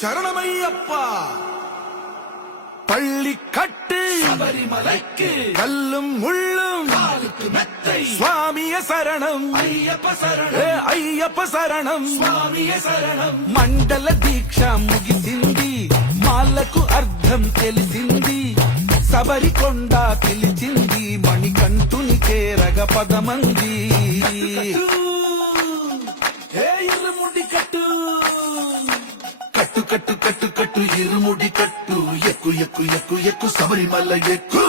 சரணமையப்பா. பள்ளி கட்டு சபரிமலைக்கு கல்லும் முள்ளும் காலுக்கு மெத்தை சுவாமிய சரணம் ஐயப்ப சரணம் అయ్యప్ప శరణం స్వామియ శరణం. మండల దీక్ష ముగిసింది, మాలకు అర్థం తెలిసింది, శబరికొండ పిలిచింది, మణికంఠుని చేరగ పదమంది. ఇరుముడి కట్టు కట్టు కట్టు కట్టు కట్టు ఇరుముడి కట్టు, ఎక్కు ఎక్కు ఎక్కు ఎక్కు శబరిమల ఎక్కు.